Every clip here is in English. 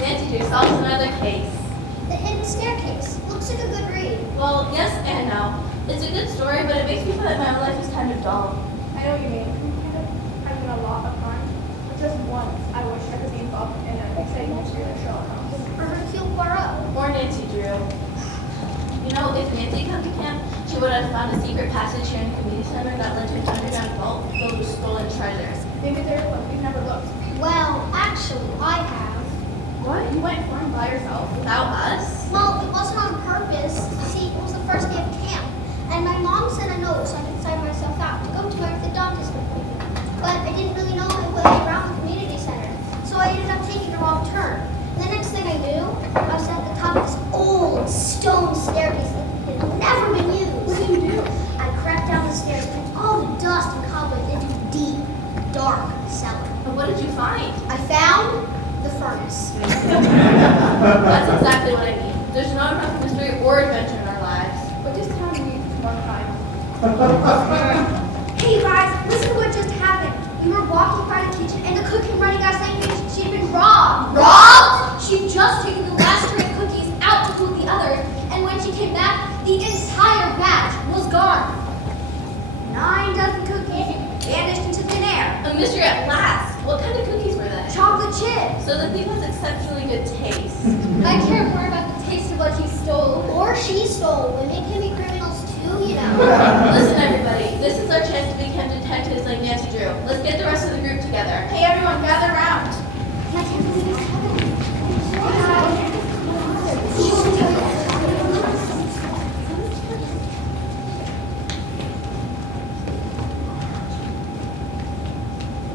Nancy Drew solves another case. The Hidden Staircase. Looks like a good read. Well, yes and no. It's a good story, but it makes me feel like my own life is kind of dull. I know what you mean. I've been a lot of fun. But just once, I wish I could be involved in an exciting mystery like Sherlock Holmes. Or Hercule Poirot. Or Nancy Drew. You know, if Nancy come to camp, she would have found a secret passage here in the community center that led to an underground vault filled with stolen treasures. Maybe there's one we've never looked. Well, actually, I have. What? You went flying by yourself? Without us? Well, it wasn't on purpose. See, it was the first day of camp. And my mom sent a note so I could sign myself out to go to her the dentist appointment. But I didn't really know it was around the community center. So I ended up taking the wrong turn. And the next thing I knew, I was at the top of this old stone staircase that had never been used. What did you do? I crept down the stairs and picked all the dust and cobwebs into a deep, dark cellar. And what did you find? I found the furnace. That's exactly what I mean. There's not enough mystery or adventure in our lives. What does town need more time? Hey, you guys, listen to what just happened. We were walking by the kitchen and the cook came running out saying she'd been robbed. Robbed? She'd just taken the last tray of cookies out to cook the others, and when she came back, the entire batch was gone. 9 dozen cookies vanished into thin air. A mystery at last. What kind of cookies were they? Chocolate chips. So the thief has exceptionally good taste. I care more about the taste of what he stole. Or she stole. Women can be criminals too, you know. Listen, everybody. This is our chance to become detectives like Nancy Drew. Let's get the rest of the group together. Hey, everyone, gather around. I can't believe it's happening.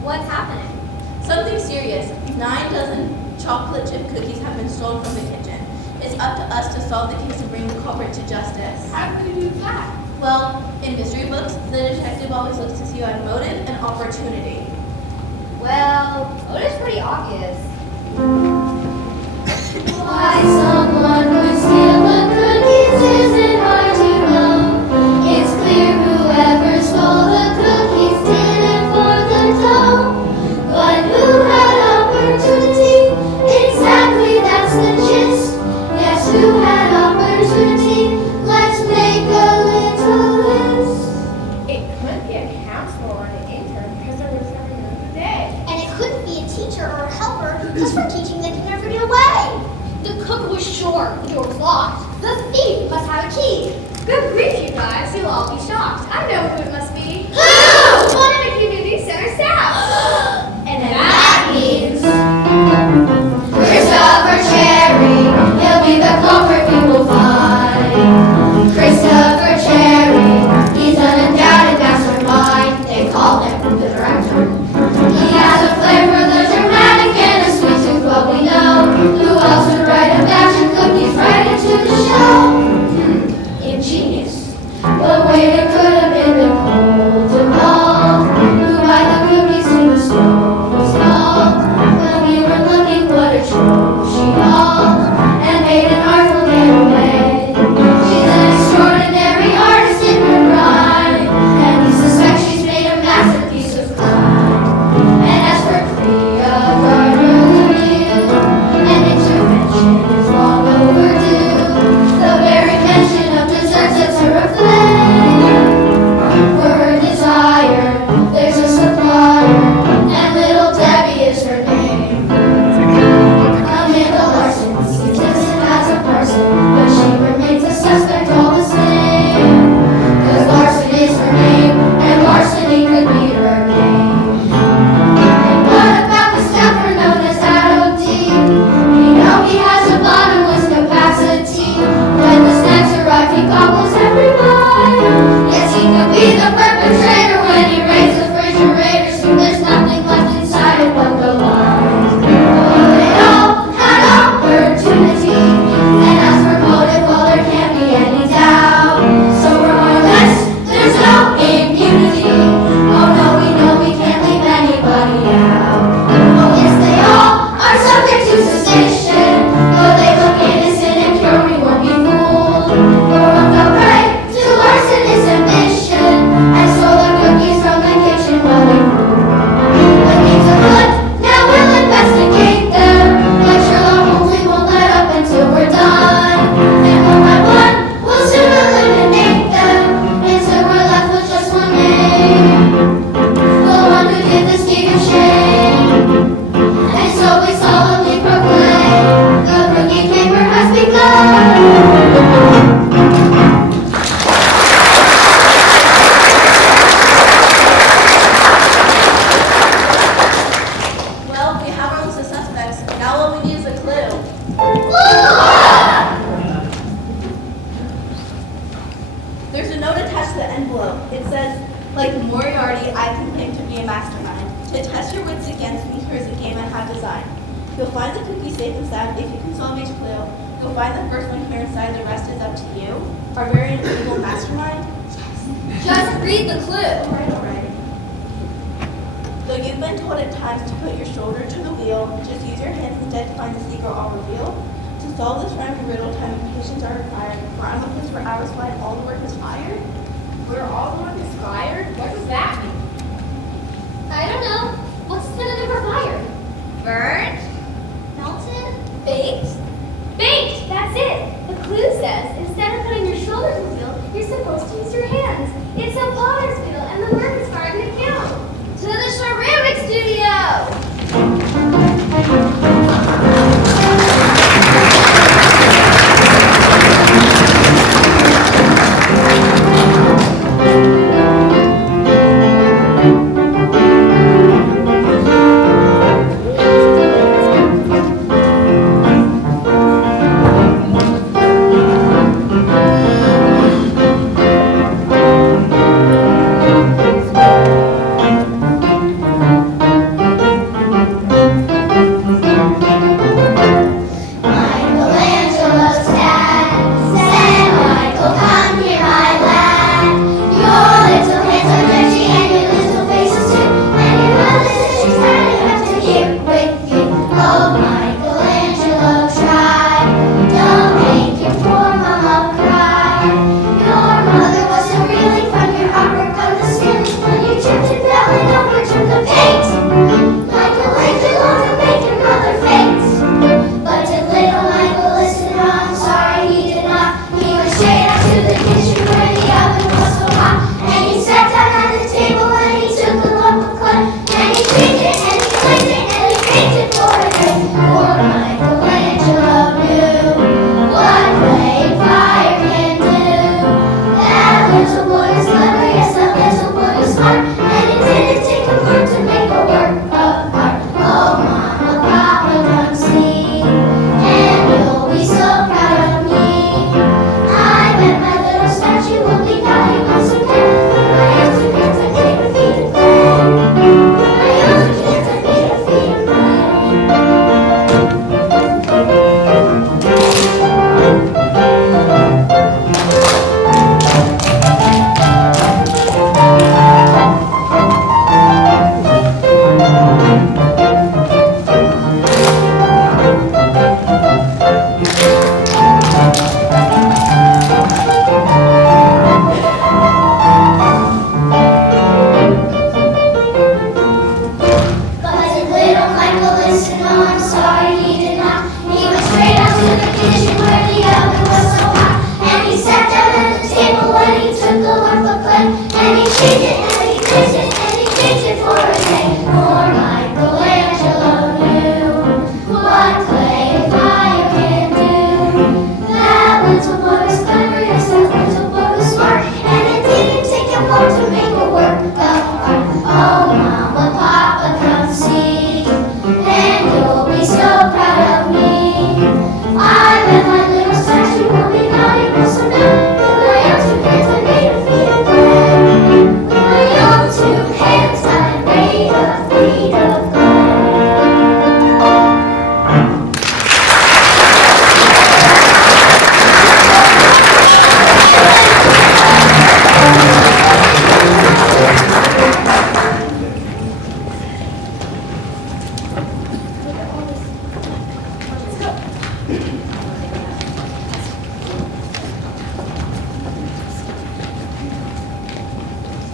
What's happening? Something serious. 9 dozen chocolate chip cookies have been stolen from the kitchen. It's up to us to solve the case and bring the culprit to justice. How did we do that? Well, in mystery books, the detective always looks to see you have motive and opportunity. Well, motive's pretty obvious. Why someone would steal the cookies isn't hard to know. It's clear whoever stole the cookies did it for the dough. But who had opportunity? Exactly, that's the gist. Yes, who had opportunity? Let's make a little list. It could be a counselor or an intern because there was every minute of the day. And it couldn't be a teacher or a helper, because for teaching they can never get away. The cook was sure the door was locked. The thief must have a key. Good grief, you guys. You'll all be shocked. I know who it must be. Who? One of the community center staff. And that means Christopher Cherry, he'll be the culprit we will find. Christopher Cherry, he's an undoubted mastermind. They call him the director. He has a flair for the dramatic and a sweet tooth, but we know who else would write a batch of cookies right into the show. Ingenious, but wait, it could have been the cold of all who write the cookies to the silence the suspects. Now all we need is a clue. There's a note attached to the envelope. It says, like Moriarty, I can claim to be a mastermind. To test your wits against me, here's a game I have designed. You'll find the cookie safe and sound if you can solve each clue. You'll find the first one here inside, the rest is up to you. Our very own evil mastermind. Just read the clue. Alright. Though you've been told at times to put your shoulder to the wheel, just use your hands instead to find the secret I'll reveal. To solve this rhyme riddle, time and patience are required. For I'm a place where hours fly and all the work is fired. Where all the work is fired? What does that mean? I don't know. What's the synonym for fired? Burnt? Melted? Baked? Baked! That's it! The clue says, instead of putting your shoulder to the wheel, you're supposed to use your hands. It's a potter's wheel, and the work is hard to count. To the ceramic studio!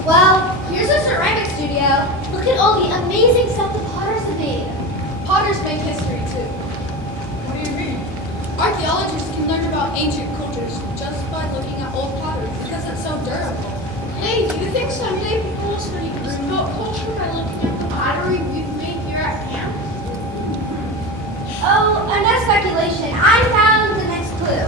Well, here's a ceramic studio. Look at all the amazing stuff the potters have made. Potters make history too. What do you mean? Archaeologists can learn about ancient cultures just by looking at old pottery because it's so durable. Hey, do you think someday people will study Greenbelt culture by looking at the pottery we've made here at camp? Oh, enough speculation. I found the next clue.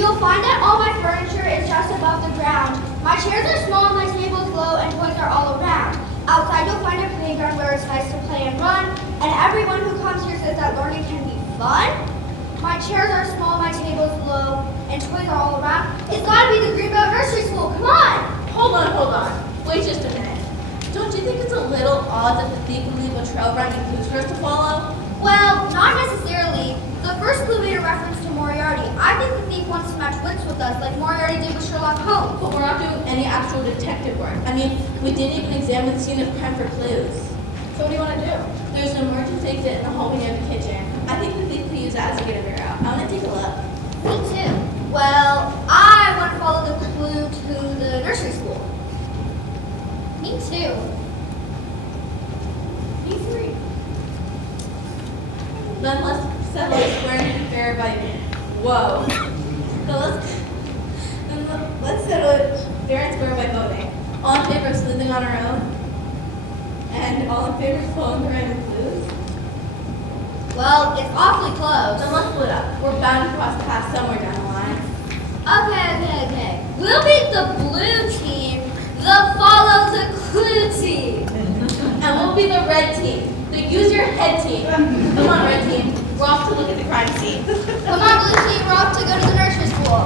You'll find that all my furniture is just above the ground. My chairs are small, my tables low, and toys are all around. Outside you'll find a playground where it's nice to play and run, and everyone who comes here says that learning can be fun. My chairs are small, my table is low, and toys are all around. It's gotta be the Greenbelt Nursery School, come on! Hold on. Wait just a minute. Don't you think it's a little odd that the thief would leave a trail running clues for us to follow? Well, not necessarily. The first clue made a reference to Moriarty. I think the thief wants to match wits with us, like Moriarty did with Sherlock Holmes. But we're not doing any actual detective work. I mean, we didn't even examine the scene of crime for clues. So what do you want to do? There's an emergency exit in the hallway near the kitchen. I think the thief could use that as a getaway route. I want to take a look. Me too. Well, I want to follow the clue to the nursery school. Me too. Me three. Then let's settle the square and fair by minute. Whoa. Let's settle it fair and square by voting. All in favor of sleuthing on our own? And all in favor of following the random clues? Well, it's awfully close. Then let's split up. We're bound to cross paths somewhere down the line. Okay. We'll beat the blue team, the follow the clue team. And we'll be the red team, the use your head team. Come on, red team. We're off to look at the crime scene. Come on, blue team, we're off to go to the nursery school.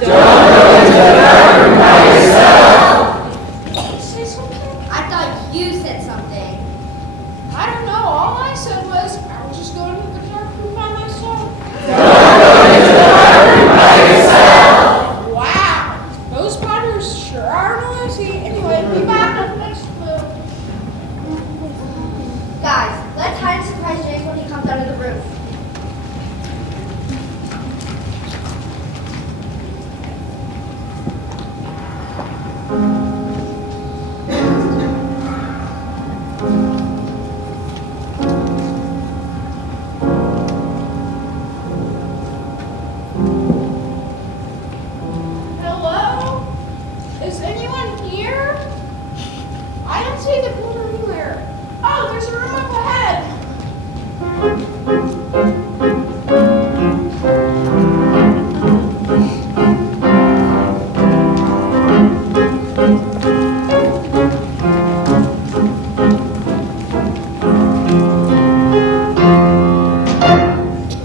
Say something? I thought you said something. I don't know. All I said was I was just going to the dark room by myself. Wow, those spiders sure are noisy. Anyway, be back on the next clue. Guys, let's hide and surprise James when he comes out of the roof. Hello? Is anyone here? I don't see the pool anywhere. Oh, there's a room up ahead.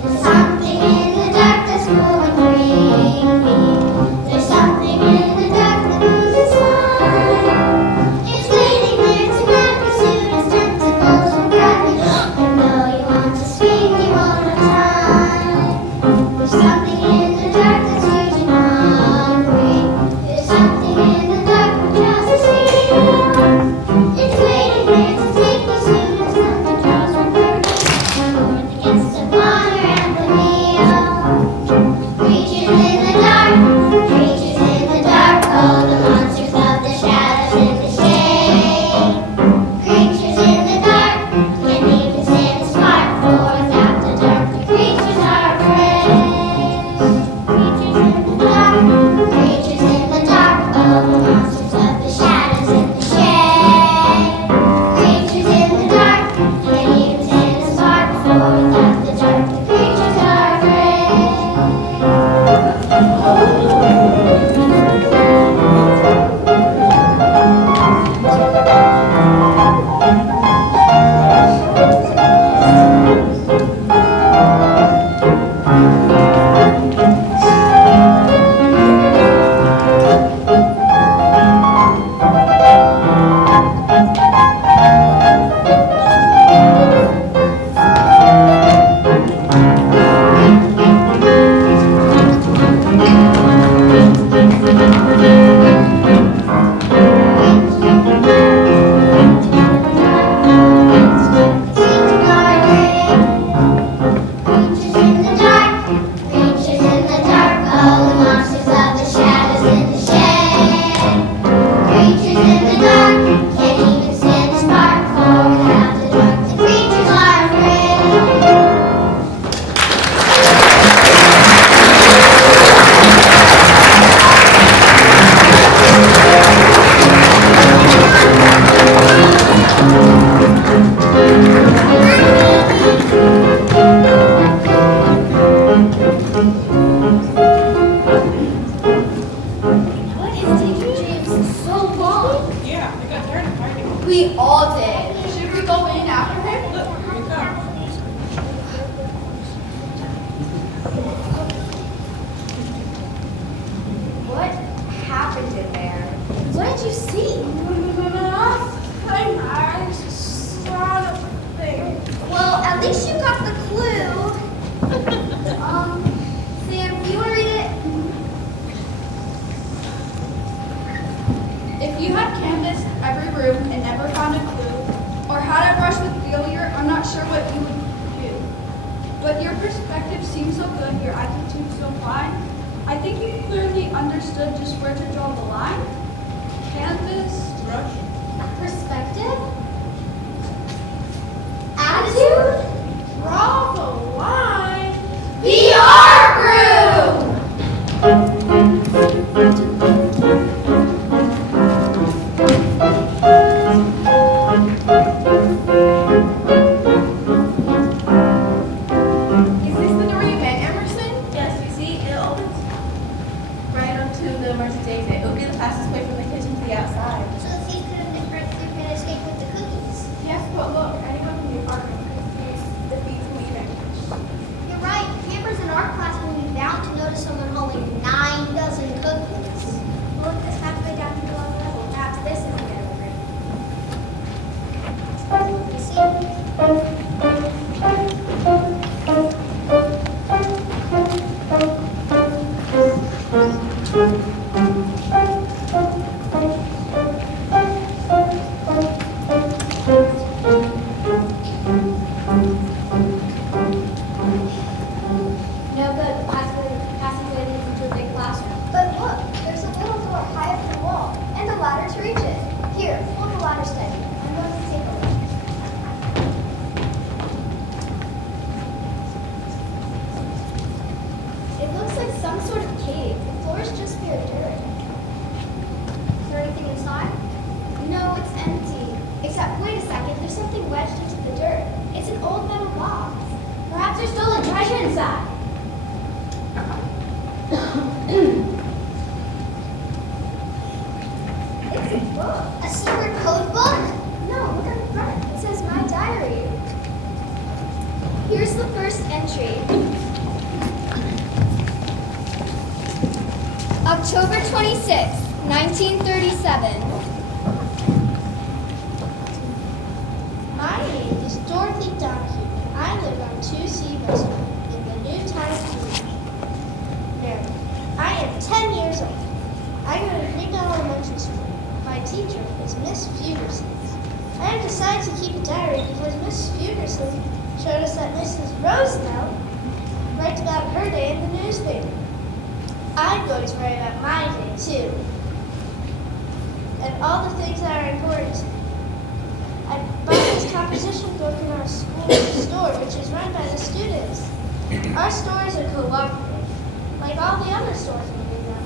There's something in the dark that's moving me. There's something in the dark that moves its line. It's waiting there to grab me soon as tentacles will grab me. And though you want to scream, you won't have time. There's something in the dark that's huge and hungry. There's something in the dark that draws us here. It's waiting there to take me soon as thunder draws my bird. North against the water and the wheel. Creatures in the dark, creatures in the dark. Oh, the monsters of the shadows in the shade. Creatures in the dark, can't even stand the spark. For without the dark, the creatures are afraid. Creatures in the dark, creatures in the dark. Oh, the monsters of the shadows in the shade. Creatures in the dark, can't even stand the spark. For without the dark, the creatures are Creatures in the dark, creatures in the dark. Oh, the monsters of the shadows in the shade. Creatures in the dark, can't even stand the spark. For without the dark, the creatures are afraid. What is taking James so long? Yeah, I got tired of fighting. We all did. Should we go in after him? Look, here we come. What happened in there? What did you see? I saw the thing. Well, at least you got the clue. Sam, do you want to read it? If you had canvassed every room and never found a clue, or had a brush with failure, I'm not sure what you would do. But your perspective seems so good, your attitude so fine. I think you clearly understood just where to draw the line. Canvas, brush. Perspective? Attitude? Draw the line. Be our group! So the thief could have escaped with the cookies. Yes, but look, anyone can be part of it. some sort of cave. The floor is just bare dirt. Is there anything inside? No, it's empty. Except, wait a second, there's something wedged into the dirt. It's an old metal box. Perhaps there's stolen treasure inside. It's a book. A secret code book? No, look on the front. It says My Diary. Here's the first entry. October 26th, 1937. My name is Dorothy Donahue. I live on 2C Restaurant in the New Times Community, Maryland. I am 10 years old. I go to Greenbelt Elementary School. My teacher is Miss Fugerson. I have decided to keep a diary because Miss Fugerson showed us that Mrs. Roosevelt writes about her day in the newspaper. I'm going to write about my day too, and all the things that are important to me. I bought this composition book in our school store, which is run by the students. Our stores are cooperative, like all the other stores in Greenbelt.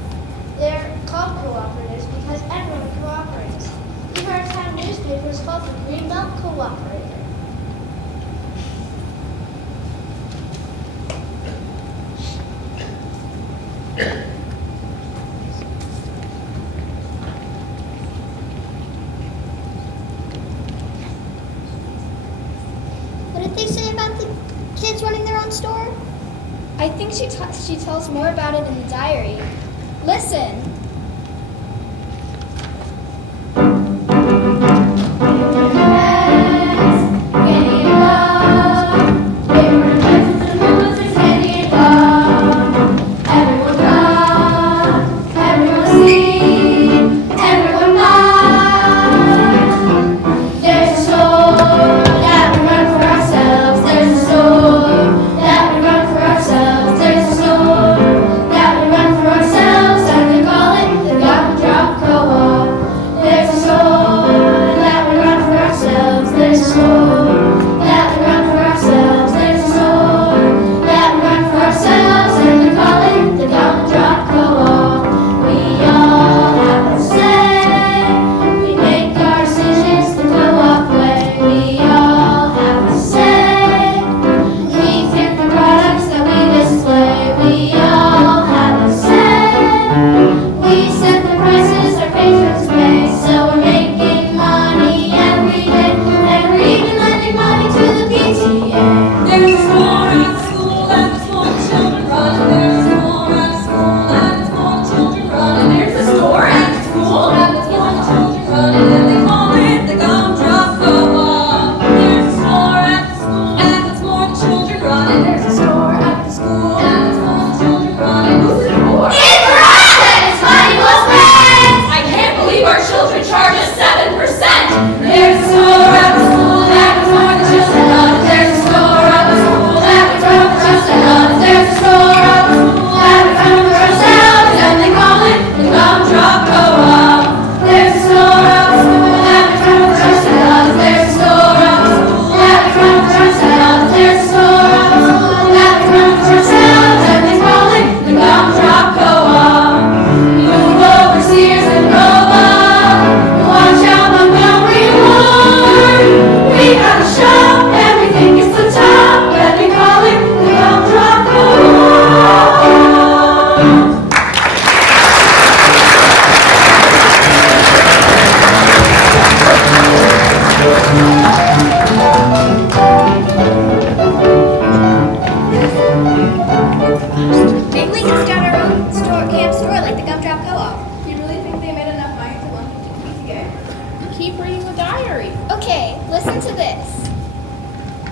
They're called cooperatives because everyone cooperates. Even our town newspaper is called the Greenbelt Cooperator. What did they say about the kids running their own store? I think she tells more about it in the diary. Listen.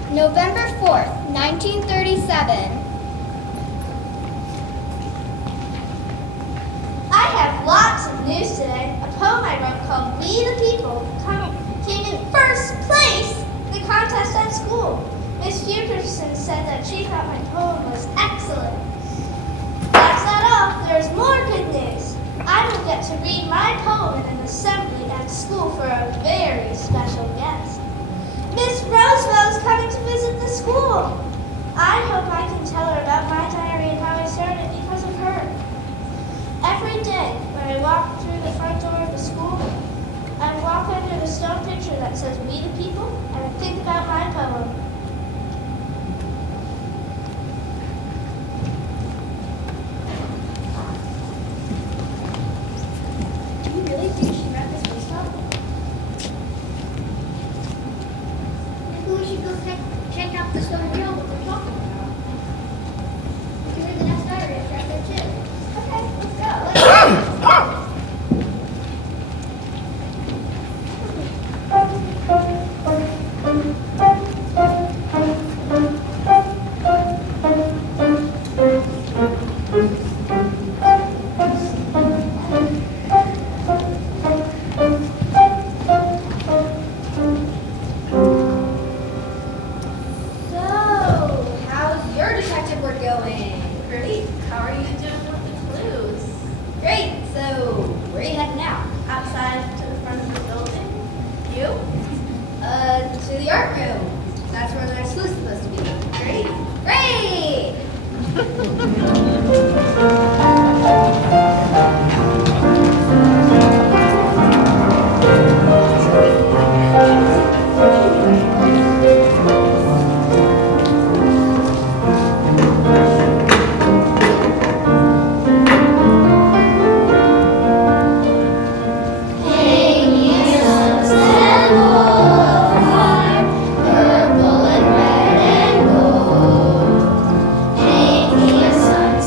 November 4th, 1937. I have lots of news today. A poem I wrote called We the People came in first place in the contest at school. Miss Fugerson said that she thought my poem was excellent. That's not all. There's more good news. I will get to read my poem in an assembly at school for a very special guest. Miss Roosevelt is coming to visit the school. I hope I can tell her about my diary and how I started it because of her. every day when I walk through the front door of the school, I walk under the stone picture that says "We the People," and I think about my poem. Do you really think she read this voice note? Maybe we should go check out the stone mural that we're talking about. We can read the next diary after there too. Okay, let's go. So, how's your detective work going? Great. How are you doing with the clues? Great. So, where are you heading now? Outside to the front of the building. You? To the art room. That's where the next clue's supposed to be. Great. Great! Hanging sunset full of fire, purple and red and gold. Hanging sunset.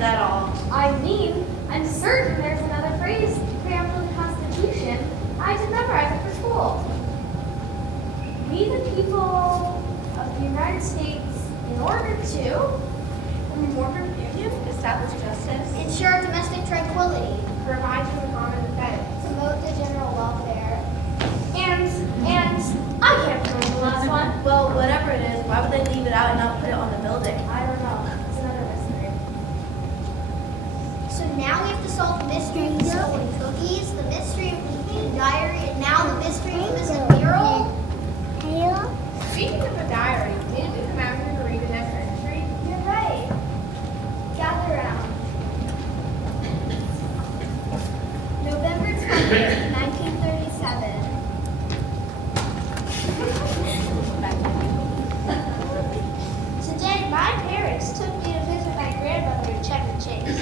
that all? I mean, I'm certain there's another phrase crammed in the Constitution I did memorize it for school. We the people of the United States, in order to Reform union, establish justice, Ensure domestic tranquility. provide for the common defense. Promote the general welfare. And I can't remember the last one. well, whatever it is, why would they leave it out and not put it on the building? I don't know. It's another mystery. So now we have to solve the mystery of the stolen cookies, the mystery of the completed diary, and now the mystery of the missing mural. Speaking of a diary, didn't we come out here to read an extra entry? You're right. Gather round. November 20th, 1937. Today, my parents took me to visit my grandmother in Checker Chase.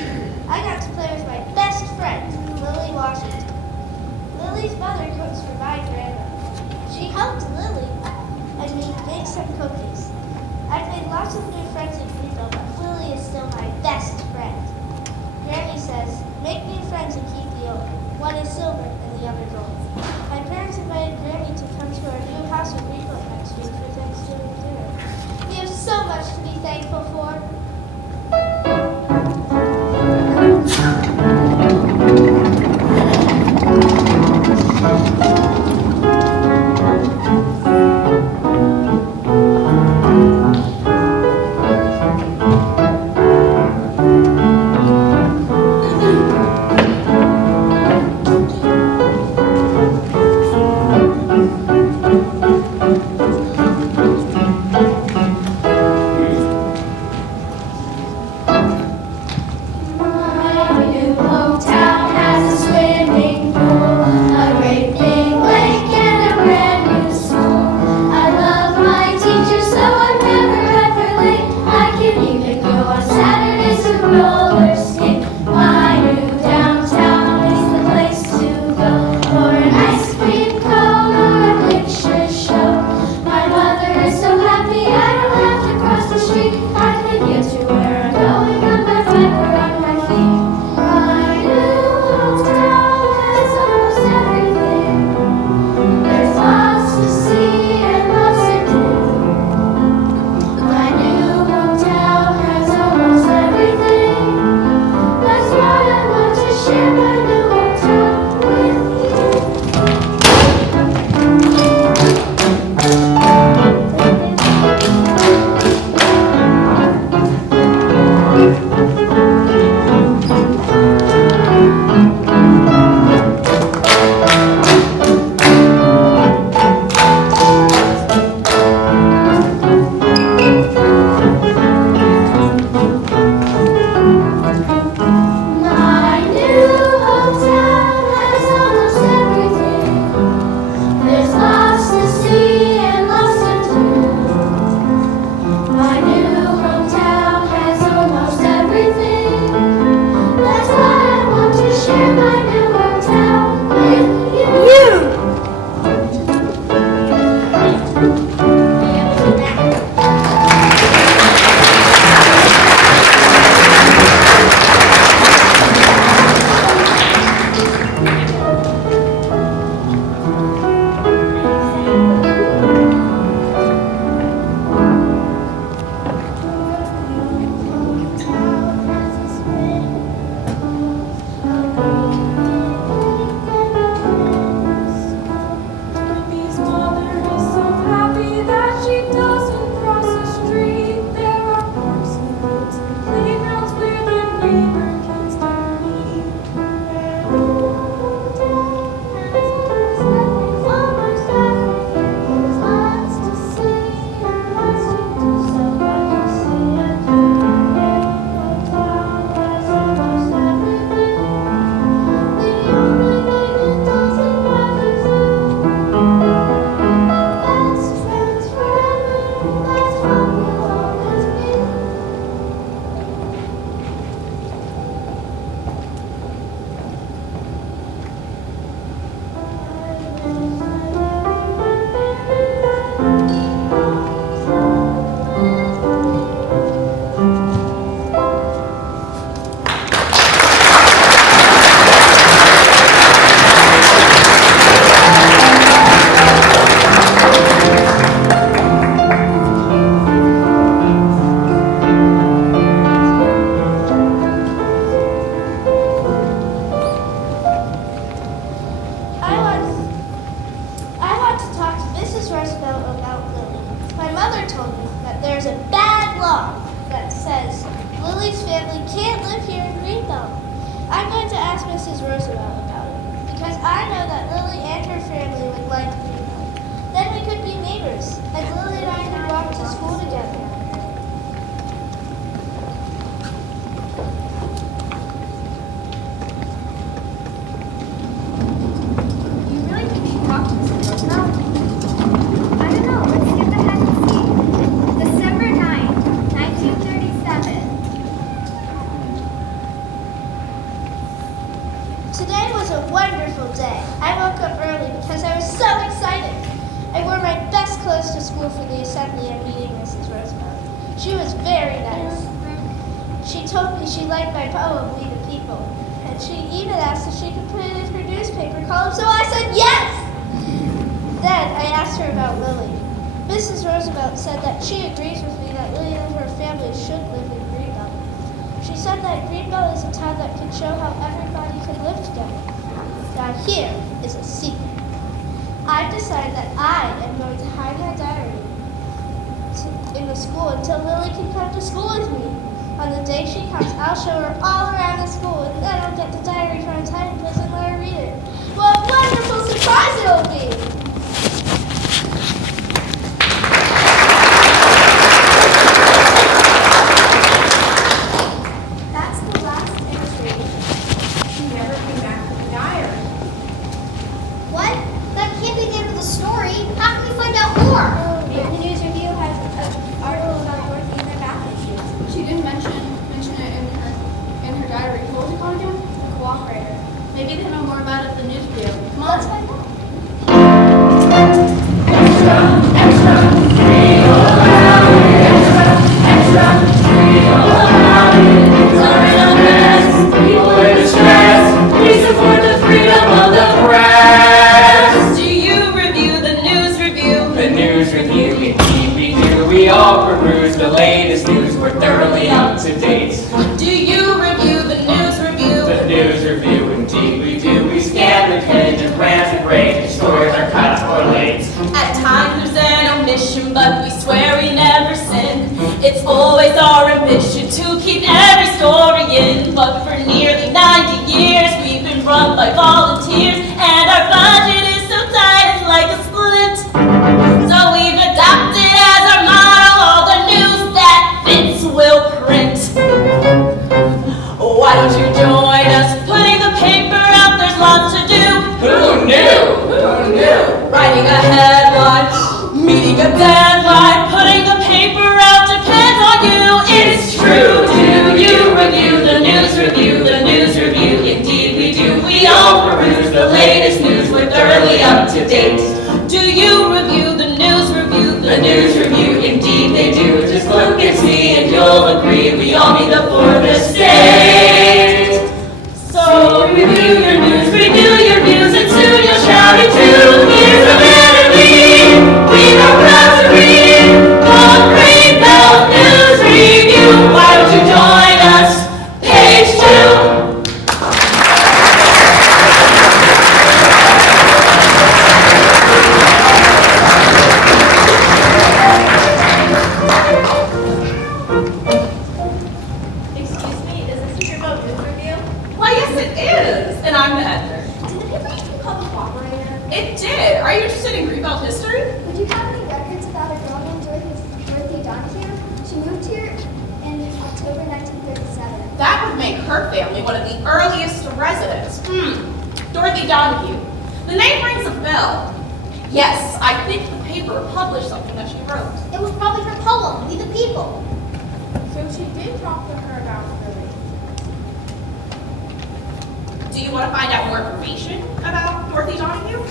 I got to play with my best friend, Lily Washington. Lily's mother cooks for my grandmother. She helped Lily and me make some cookies. I've made lots of new friends in Greenbelt, but Lily is still my best friend. Granny says, make new friends and keep the old. One is silver and the other gold. My parents invited Granny to come to our new house in Greenbelt next week for Thanksgiving dinner. We have so much to be thankful for. I know that Lily and her family would like Greenbelt. Then we could be neighbors, and Lily and I could walk to school together. You really think you can talk to Mrs. Roosevelt? I don't know. Let's skip ahead and see. December 9th, 1937. Today was a wonderful day. I woke up early because I was so excited. I wore my best clothes to school for the assembly and meeting Mrs. Roosevelt. She was very nice. She told me she liked my poem, We the People, and she even asked if she could put it in her newspaper column, so I said yes! Then I asked her about Lily. Mrs. Roosevelt said that she agrees with me that Lily and her family should live in Greenbelt. She said that Greenbelt is a town that can show how everybody can live together. Now here is a secret. I've decided that I am going to hide my diary in the school until Lily can come to school with me. On the day she comes, I'll show her all around the school, and then I'll get the diary from its hiding place and let her read it. What a wonderful surprise it'll be! That's the last entry. She never came back with the diary. What? That can't be the end of the story. How can we find out more? The news review has an article about Dorothy and their bath issues. She didn't mention it in her diary. What was it called again? The cooperator. Maybe they know more about it than the news review. Come on. Let's find out. Do you review the news review? The news review, indeed we do. We all peruse the latest news. We're thoroughly up to date. Do you review the news review? The news review, indeed we do. We scan the page and rant and rage. Stories are cut or late. At times there's an omission, but we swear we never sin. It's always our ambition to keep every story in. But for nearly 90 years we've been run by volunteers, and our budget is so tight it's like a splint. So we've adopted as our motto all the news that fits will print. Why don't you join us putting the paper out? There's lots to do. Who knew? Who knew? Writing a headline, meeting a deadline, putting the paper out depends on you. It's true. Do you review the news review? The news review, indeed we do. We all peruse the latest news. We're thoroughly up to date. Do you review the news review? The news review, indeed they do. Just look and see and you'll agree. We all need the for the state. So review your news, review your views, and soon you'll shout it too. Here's a better read. We are proud to read the Greenbelt News Review. Why don't you join us? Page 2. Excuse me, is this your Greenbelt news review? Why, yes it is. And I'm the editor. Did the paper used to be called the cooperator? It did. Are you interested in Greenbelt history? Would you have any records about a girl named Dorothy Donahue? She moved here in October 1937. That would make her family one of the earliest residents. Dorothy Donahue. The name rings a bell. Yes, I think the paper published something that she wrote. It was probably her poem, We the People. So she did talk to her about Lily. Do you want to find out more information about Dorothy Donahue?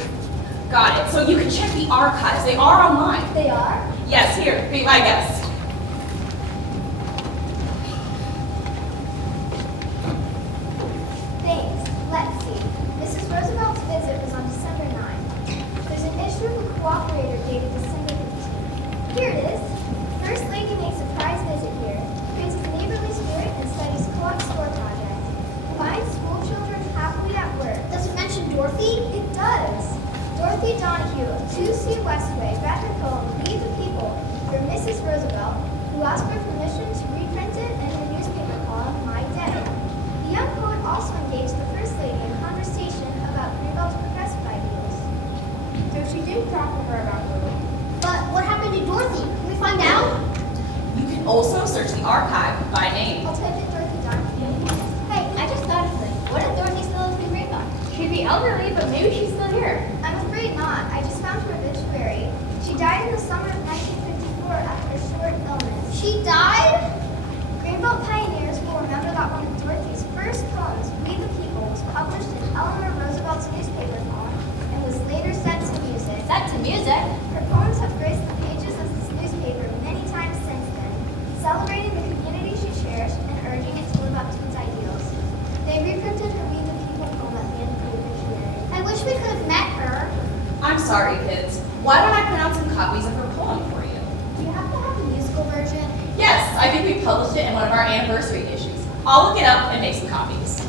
Got it. So you can check the archives. They are online. They are? Yes, here, be my guest. Thanks. Let's see. Mrs. Roosevelt's visit was on December 9th. There's an issue of the Cooperator dated December 15th. Here it is. First Lady makes a surprise visit here, creates a neighborly spirit, and studies co-op store project. Finds school children happily at work. Does it mention Dorothy? It does. Dorothy Donahue of 2C Westway read her poem, We the People, for Mrs. Roosevelt. elderly, but maybe she's still here. I'm afraid not. I just found her obituary. She died in the summer of 1954 after a short illness. She died? Greenbelt pioneers will remember that one of Dorothy's first poems, We the People, was published in Eleanor Roosevelt's newspaper column and was later set to music. Set to music? Her poems have graced the pages of this newspaper many times since then, celebrating the community she cherished and urging it to live up to its ideals. They reprinted her We the People poem at the end of the obituary. I wish we could have met her. I'm sorry, kids. Why don't I print out some copies of her poem for you? Do you have to have the musical version? Yes, I think we published it in one of our anniversary issues. I'll look it up and make some copies.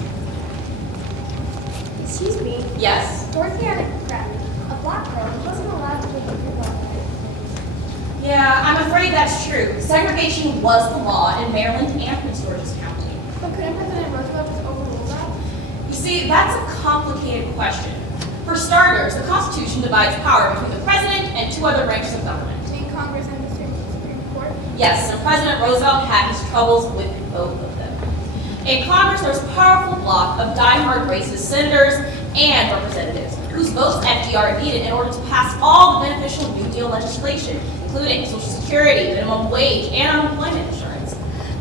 Excuse me. Yes? Dorothy had a friend, a black girl who wasn't allowed to live with her black. Yeah, I'm afraid that's true. Segregation was the law in Maryland and Prince George's County. But couldn't President Roosevelt just overrule that? You see, that's a complicated question. For starters, the Constitution divides power between the president and two other branches of government. Between Congress and the Supreme Court? Yes, and President Roosevelt had his troubles with both of them. In Congress, there's a powerful bloc of diehard racist senators and representatives whose votes FDR needed in order to pass all the beneficial New Deal legislation, including Social Security, minimum wage, and unemployment insurance,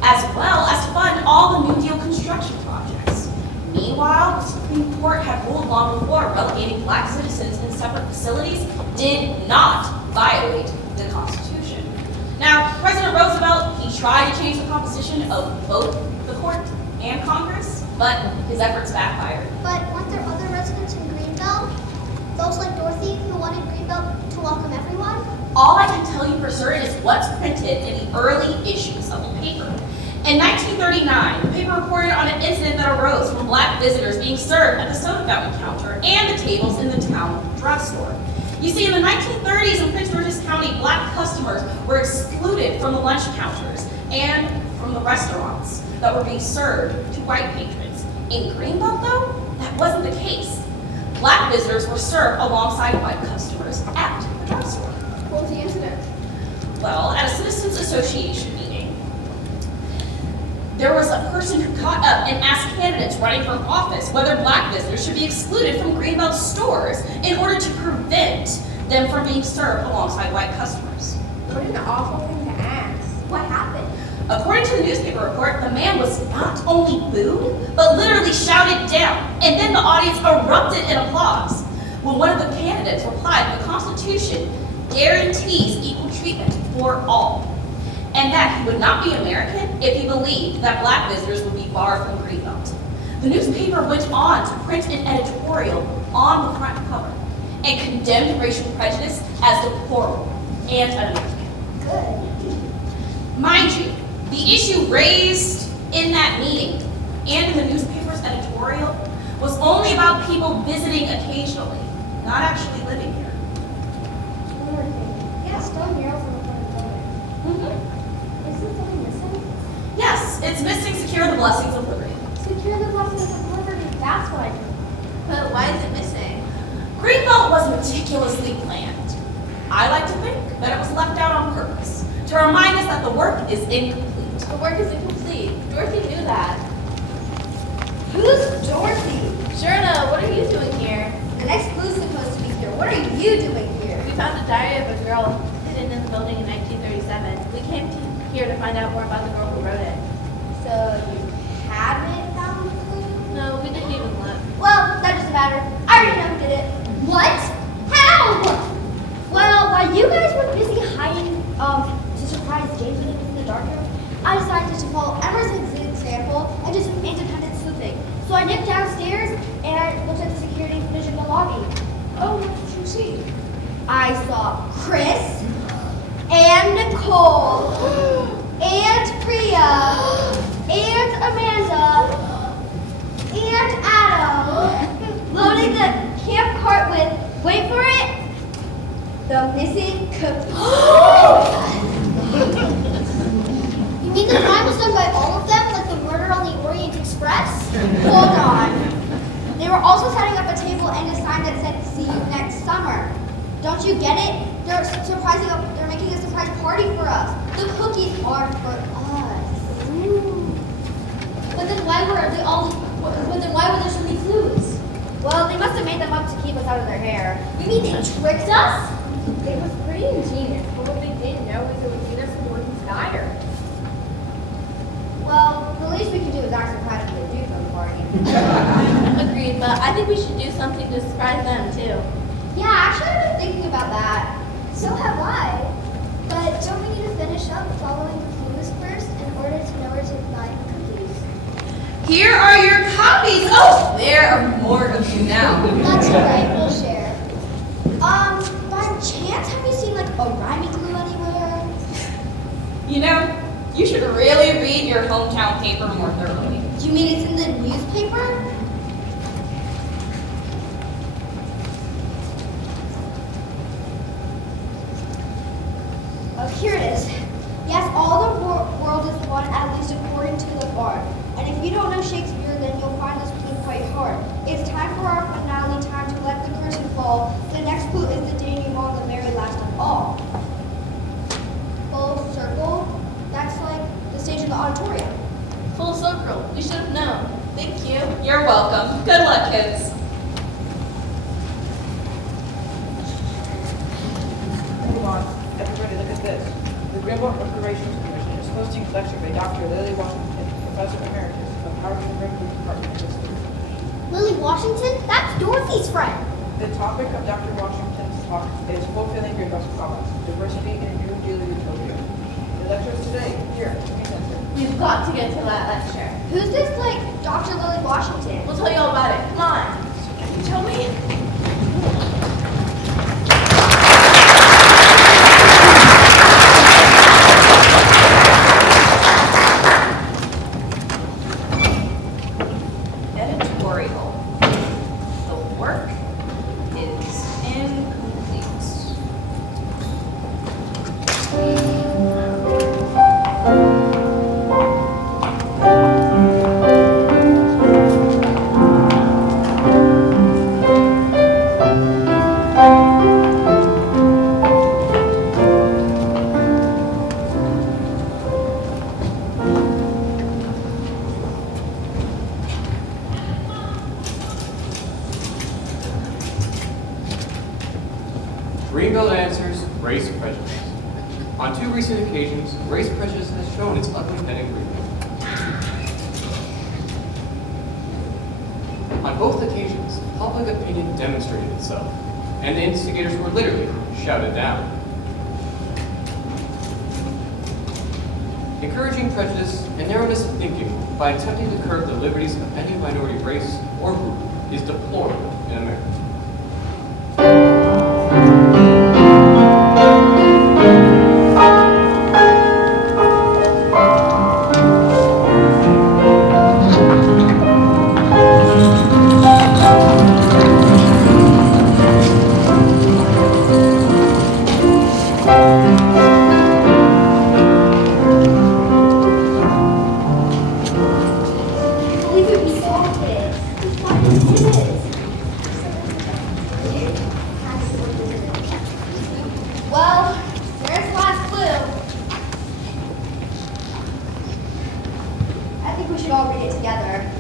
as well as to fund all the New Deal construction projects. Meanwhile, the Supreme Court had ruled long before relegating black citizens in separate facilities did not violate the Constitution. Now, President Roosevelt, he tried to change the composition of both the court and Congress, but his efforts backfired. But weren't there other residents in Greenbelt? Those like Dorothy who wanted Greenbelt to welcome everyone? All I can tell you for certain is what's printed in the early issues of the paper. In 1939, the paper reported on an incident that arose from black visitors being served at the soda fountain counter and the tables in the town drugstore. You see, in the 1930s in Prince George's County, black customers were excluded from the lunch counters and from the restaurants that were being served to white patrons. In Greenbelt, though, that wasn't the case. Black visitors were served alongside white customers at the drugstore. What was the incident? Well, at a citizens association meeting, there was a person who got up and asked candidates running for office whether black visitors should be excluded from Greenbelt stores in order to prevent them from being served alongside white customers. What an awful thing to ask. What happened? According to the newspaper report, the man was not only booed, but literally shouted down, and then the audience erupted in applause. When one of the candidates replied, the Constitution guarantees equal treatment for all, and that he would not be American if he believed that black visitors would be barred from Greenbelt. The newspaper went on to print an editorial on the front cover and condemned racial prejudice as deplorable and un-American. Good. Mind you, the issue raised in that meeting and in the newspaper's editorial was only about people visiting occasionally, not actually living here. One more thing. Yeah, stone murals in the front of the building. Isn't something missing? Yes, it's missing Secure the Blessings of Liberty. Secure the blessings of liberty. That's what I do. But why is it missing? Greenbelt was meticulously planned. I like to think that it was left out on purpose to remind us that the work is incomplete. The work is incomplete. Dorothy knew that. Who's Dorothy? Sherna, what are you doing here? The next clue's supposed to be here. What are you doing here? We found a diary of a girl hidden in the building in 1937. We came here to find out more about the girl who wrote it. So you haven't found the clue? No, we didn't even look. Well, that doesn't matter. I already know who did it. What? How? Well, while you guys were busy hiding to surprise James in the dark room, I decided to follow Emerson's example and do some independent sleuthing. So I nipped downstairs and I looked at the security footage in the lobby. Oh, what did you see? I saw Chris and Nicole and Priya and Amanda and Adam loading the camp cart with, wait for it, the missing cookie. You mean the crime was done by all of them, like the murder on the Orient Express? Hold on. They were also setting up a table and a sign that said, "See you next summer." Don't you get it? They're making a surprise party for us. The cookies are for us. Ooh. But then why were there so many clues? Well, they must have made them up to keep us out of their hair. You mean they tricked us? It was pretty ingenious, but what they didn't know is it would lead us to Dorothy's diner. Well, the least we can do is ask them how to be a dude on the party. Agreed, but I think we should do something to surprise them too. Yeah, actually I've been thinking about that. So have I. But don't we need to finish up following the clues first in order to know where to buy the cookies? Here are your copies. Oh, there are more of you now. That's all right, we'll share. By chance, have you seen like a rhyming glue anywhere? You know, you should really read your hometown paper more thoroughly. You mean it's in the newspaper? Oh, here it is. Yes, all the world is one, at least according to the bard. And if you don't know Shakespeare, then you'll find this clue quite hard. It's time for our finale, time to let the curtain fall. The next clue is the denouement, the very last of all. Full circle? That's like the stage in the auditorium. Full circle. We should have known. Thank you. You're welcome. Good luck, kids. Come on, everybody look at this. The Greenbelt Reparations Commission is hosting a lecture by Dr. Lily Washington, Professor Emeritus of Howard University Department of History. Lily Washington? That's Dorothy's friend. The topic of Dr. Washington's talk is fulfilling Greenbelt's promise, diversity in a new daily utopia. The lecture is today, here at the Community Center. We've got to get to that lecture. Who's this, like, Dr. Lily Washington? We'll tell you all about it. Come on. Can you tell me? Editorial. The work is incomplete. Greenbelt answers race prejudice. On 2 recent occasions, race prejudice has shown its ugly head in Greenbelt. On both occasions, public opinion demonstrated itself, and the instigators were literally shouted down. Encouraging prejudice and narrowness of thinking by attempting to curb the liberties of any minority race or group is deplorable in America. Well, there's the last clue. I think we should all read it together.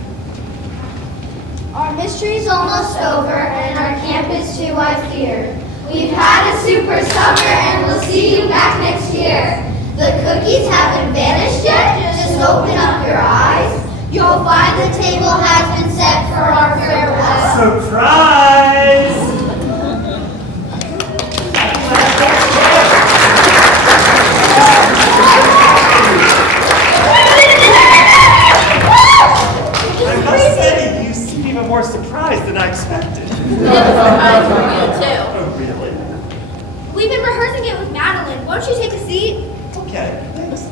Our mystery's almost over, and our camp is too, I fear. We've had a super summer, and we'll see you back next year. The cookies haven't vanished yet, just open up your eyes. You'll find the table has been set for our farewell. Surprise! I must say, you seem even more surprised than I expected. Surprise for you too. Oh, really? We've been rehearsing it with Madeline. Won't you take a seat? Okay, thanks.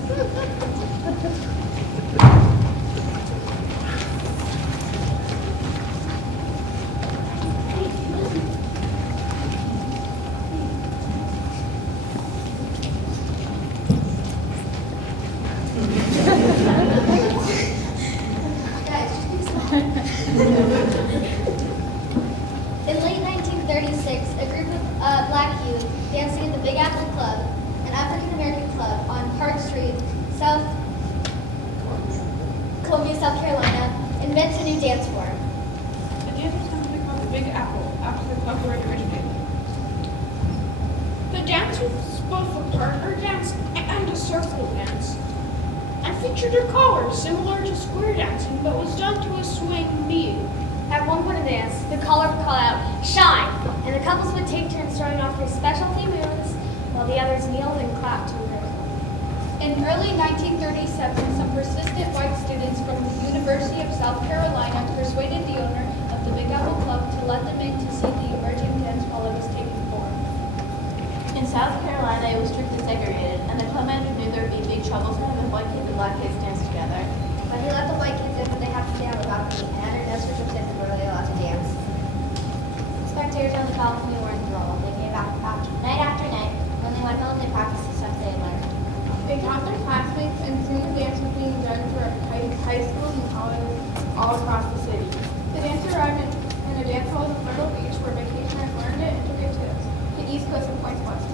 In late 1936, a group of black youth dancing at the Big Apple Club, an African-American club on Park Street, Columbia, South Carolina, invents a new dance form. Big Apple after the club where it originated. The dance was both a partner dance and a circle dance, and featured a collar similar to square dancing, but was done to a swing beat. At one point in the dance, the caller would call out, "Shine!" and the couples would take turns throwing off their specialty moves while the others kneeled and clapped to the rhythm. In early 1937, some persistent white students from the University of South Carolina persuaded the owner of the Big Apple Club to let them in to see the emerging dance while it was taking form. In South Carolina, it was strictly segregated, and the club manager knew there would be big trouble for him if white kids and black kids danced together. But he let the white kids in, but they had to stay on the balcony, and under no circumstances were they allowed to dance. Spectators on the balcony were enthralled. They came back night after night. When they went home, they practiced the stuff they had learned. They taught their classmates, and soon the dance was being done throughout high schools and colleges all across the city. The dance arrived in a dance hall in Myrtle Beach where vacationers learned it and took it to the East Coast and points west.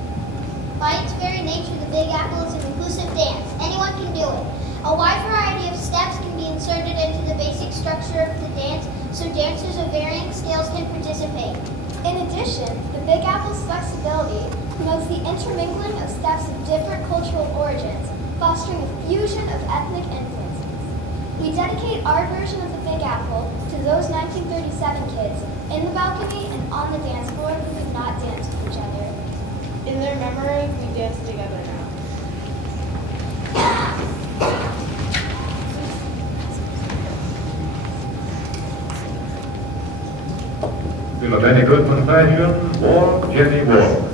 By its very nature, the Big Apple is an inclusive dance. Anyone can do it. A wide variety of steps can be inserted into the basic structure of the dance, so dancers of varying skills can participate. In addition, the Big Apple's flexibility promotes the intermingling of steps of different cultural origins, fostering a fusion of ethnic influences. We dedicate our version of the Big Apple to those 1937 kids in the balcony and on the dance floor who could not dance with each other. In their memory, we dance together now. Till a very good companion, walk, Jenny, walk.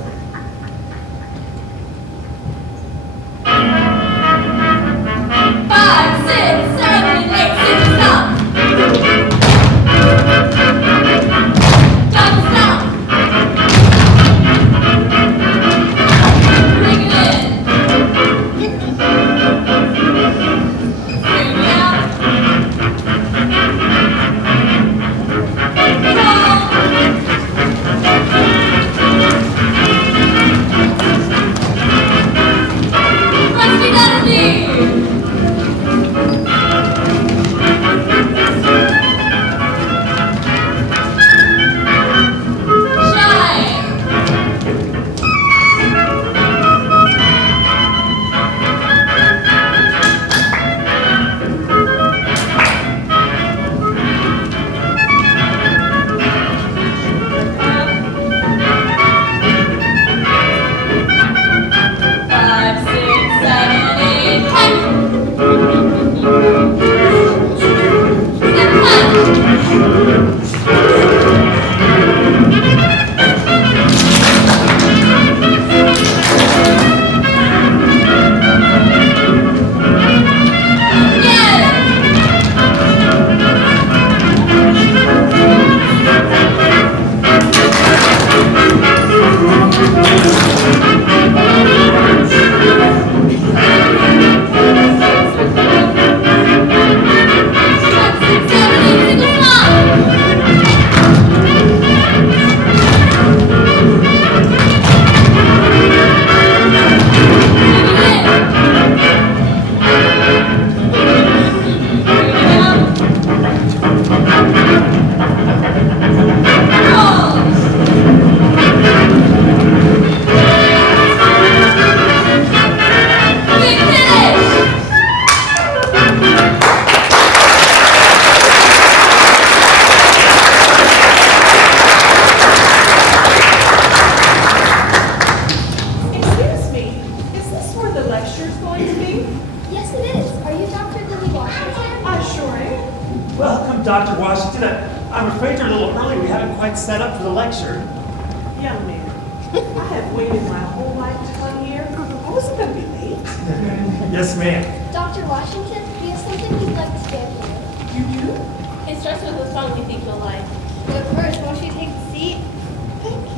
Dr. Washington. I'm afraid you're a little early. We haven't quite set up for the lecture. Young man, I have waited my whole life to come here. I wasn't going to be late. Yes, ma'am. Dr. Washington, we have something we'd like to give you. You do? It starts with a song we think you'll like. But first, won't you take a seat? Thank you.